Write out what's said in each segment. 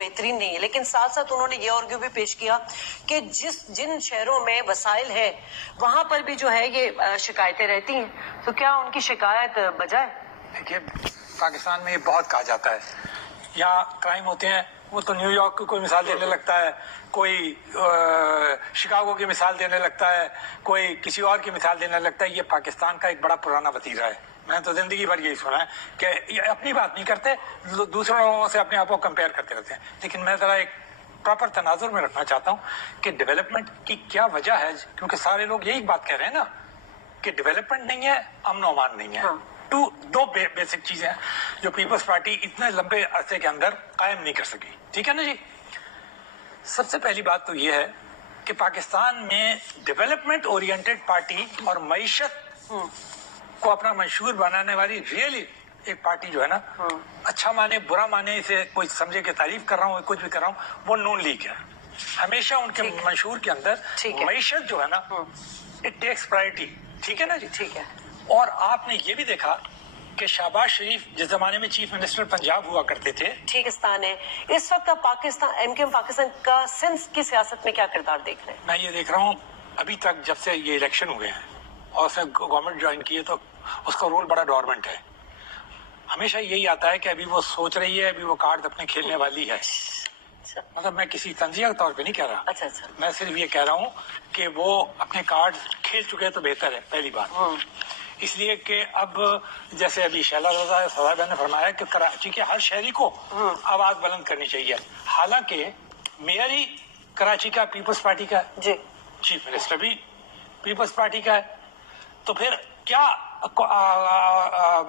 بہترین نہیں ہے، لیکن ساتھ ساتھ انہوں نے یہ آرگیو بھی پیش کیا کہ جن شہروں میں وسائل ہیں وہاں پر بھی جو ہے یہ شکایتیں رہتی ہیں، تو کیا ان کی شکایت بجائے؟ دیکھیے، پاکستان میں یہ بہت کہا جاتا ہے، یہاں کرائم ہوتے ہیں، وہ تو نیو یارک کی کوئی مثال دینے لگتا ہے، کوئی شکاگو کی مثال دینے لگتا ہے، کوئی کسی اور کی مثال دینے لگتا ہے۔ یہ پاکستان کا ایک بڑا پرانا وتیرہ ہے۔ میں تو زندگی بھر یہی سنا ہے کہ یہ اپنی بات نہیں کرتے، دوسرے لوگوں سے اپنے آپ کو کمپیئر کرتے رہتے ہیں۔ لیکن میں ذرا ایک پراپر تناظر میں رکھنا چاہتا ہوں کہ ڈیولپمنٹ کی کیا وجہ ہے، کیونکہ سارے لوگ یہی بات کہہ رہے ہیں نا کہ ڈیولپمنٹ نہیں ہے، امن و امان نہیں ہے۔ دو بیسک چیزیں ہیں جو پیپلز پارٹی اتنے لمبے عرصے کے اندر قائم نہیں کر سکی، ٹھیک ہے نا جی۔ سب سے پہلی بات تو یہ ہے کہ پاکستان میں ڈیولپمنٹ اورینٹڈ پارٹی اور معیشت کو اپنا منشور بنانے والی ریئلی ایک پارٹی جو ہے نا، اچھا مانے برا مانے، اسے کوئی سمجھے کہ تعریف کر رہا ہوں کچھ بھی کر رہا ہوں، وہ نون لیگ ہے۔ ہمیشہ ان کے منشور کے اندر معیشت جو ہے نا، اٹ ٹیکس پرائرٹی، ٹھیک ہے نا جی۔ ٹھیک ہے۔ اور آپ نے یہ بھی دیکھا کہ شہباز شریف جس زمانے میں چیف منسٹر پنجاب ہوا کرتے تھے، ٹھیکستان ہے اس وقت، آپ پاکستان ایم کیو پاکستان کا سندھ کی سیاست میں کیا کردار دیکھ رہے ہیں؟ میں یہ دیکھ رہا ہوں ابھی تک جب سے یہ الیکشن ہوئے ہیں اور اس نے گورنمنٹ جوائن کی ہے تو اس کا رول بڑا ڈورمنٹ ہے۔ ہمیشہ یہی آتا ہے کہ ابھی وہ سوچ رہی ہے، ابھی وہ کارڈ اپنے کھیلنے والی ہے۔ مطلب میں کسی تنزیہ کے طور پہ نہیں کہہ رہا، اچھا میں صرف یہ کہہ رہا ہوں کہ وہ اپنے کارڈ کھیل چکے تو بہتر ہے، پہلی بات۔ اس لیے کہ اب جیسے ابھی شیلا رضا صاحبہ نے فرمایا کہ کراچی کے ہر شہری کو آواز بلند کرنی چاہیے، حالانکہ میئر ہی کراچی کا پیپلز پارٹی کا ہے جی، چیف منسٹر بھی پیپلز پارٹی کا ہے، تو پھر کیا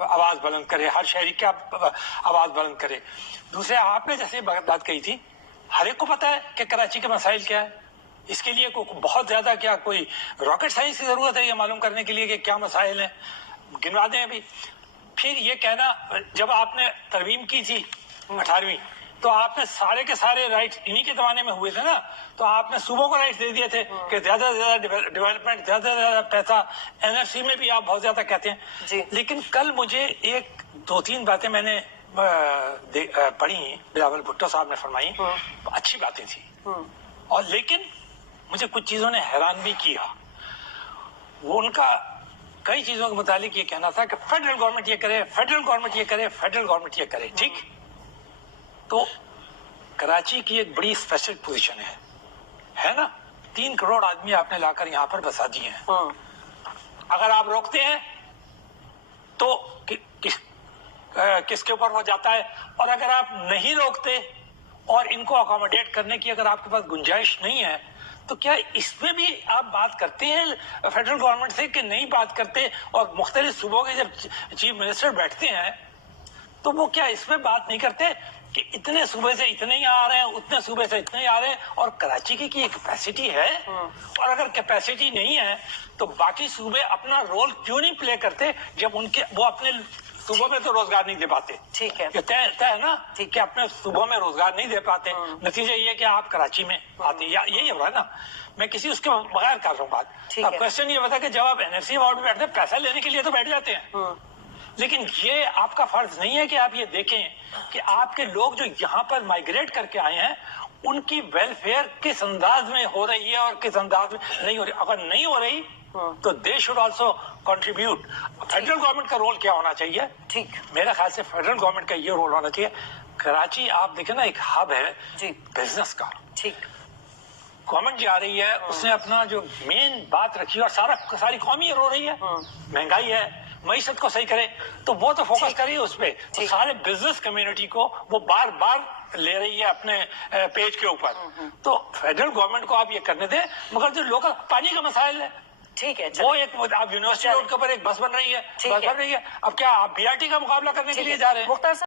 آواز بلند کرے، ہر شہری کیا آواز بلند کرے؟ دوسرے، آپ نے جیسے بات کہی تھی، ہر ایک کو پتا ہے کہ کراچی کے مسائل کیا ہے۔ اس کے لیے بہت زیادہ کیا کوئی راکٹ سائنس کی ضرورت ہے یہ معلوم کرنے کے لیے کہ کیا مسائل ہیں؟ گنوا دیں ابھی۔ پھر یہ کہنا، جب آپ نے ترمیم کی تھی 18ویں، تو آپ نے سارے کے سارے رائٹ انہی کے زمانے میں ہوئے تھے نا، تو آپ نے صوبوں کو رائٹ دے دیے تھے کہ زیادہ سے زیادہ ڈیولپمنٹ، زیادہ سے زیادہ پیسہ۔ NRC میں بھی آپ بہت زیادہ کہتے ہیں، لیکن کل مجھے ایک دو تین باتیں میں نے پڑھی، بلاول بھٹو صاحب نے فرمائی، اچھی باتیں تھیں، اور لیکن مجھے کچھ چیزوں نے حیران بھی کیا۔ وہ ان کا کئی چیزوں کے متعلق یہ کہنا تھا کہ فیڈرل گورنمنٹ یہ کرے، فیڈرل گورنمنٹ یہ کرے، فیڈرل گورنمنٹ یہ کرے، ٹھیک۔ تو کراچی کی ایک بڑی اسپیشل پوزیشن ہے نا، 3 کروڑ آدمی آپ نے لا کر یہاں پر بسا دیے ہیں۔ اگر آپ روکتے ہیں تو کس کے اوپر وہ جاتا ہے؟ اور اگر آپ نہیں روکتے اور ان کو اکوموڈیٹ کرنے کی اگر آپ کے پاس گنجائش نہیں ہے، تو کیا اس میں بھی آپ بات کرتے ہیں فیڈرل گورنمنٹ سے کہ نہیں بات کرتے؟ اور مختلف صوبوں کے جب چیف منسٹر بیٹھتے ہیں تو وہ کیا اس میں بات نہیں کرتے کہ اتنے صوبے سے اتنے ہی آ رہے ہیں، اتنے صوبے سے اتنے ہی آ رہے ہیں، اور کراچی کی کیپیسٹی ہے؟ اور اگر کیپیسٹی نہیں ہے تو باقی صوبے اپنا رول کیوں نہیں پلے کرتے جب وہ اپنے صوبوں میں تو روزگار نہیں دے پاتے؟ ٹھیک ہے، یہ طے ہے نا کہ اپنے صوبوں میں روزگار نہیں دے پاتے، نتیجہ یہ کہ آپ کراچی میں آتے ہیں، یہی ہو رہا ہے نا۔ میں کسی اس کے بغیر کر رہا ہوں بات۔ اب کوشچن یہ بتا کہ جب آپ NRC وارڈ میں بیٹھتے ہیں، پیسہ لینے کے لیے تو بیٹھ جاتے ہیں، لیکن یہ آپ کا فرض نہیں ہے کہ آپ یہ دیکھیں کہ آپ کے لوگ جو یہاں پر مائگریٹ کر کے آئے ہیں ان کی ویلفیئر کس انداز میں ہو رہی ہے اور کس انداز میں نہیں ہو رہی۔ اگر نہیں ہو رہی تو they should also contribute. Federal government کا رول کیا ہونا چاہیے؟ ٹھیک، میرے خیال سے فیڈرل گورنمنٹ کا یہ رول ہونا چاہیے۔ کراچی آپ دیکھیں نا، ایک ہب ہے بزنس کا، ٹھیک۔ گورنمنٹ جو آ رہی ہے اس نے اپنا جو مین بات رکھی اور ساری قوم یہ رو رہی ہے، مہنگائی ہے، معیشت کو صحیح کرے، تو وہ تو فوکس کریے اس پہ۔ سارے بزنس کمیونٹی کو وہ بار بار لے رہی ہے اپنے پیج کے اوپر، تو فیڈرل گورنمنٹ کو آپ یہ کرنے دیں۔ مگر جو لوکل پانی کا مسائل ہے، ٹھیک ہے، وہ ایک آپ یونیورسٹی روڈ کے اوپر ایک بس بن رہی ہے، اب کیا آپ BRT کا مقابلہ کرنے کے لیے جا رہے ہیں؟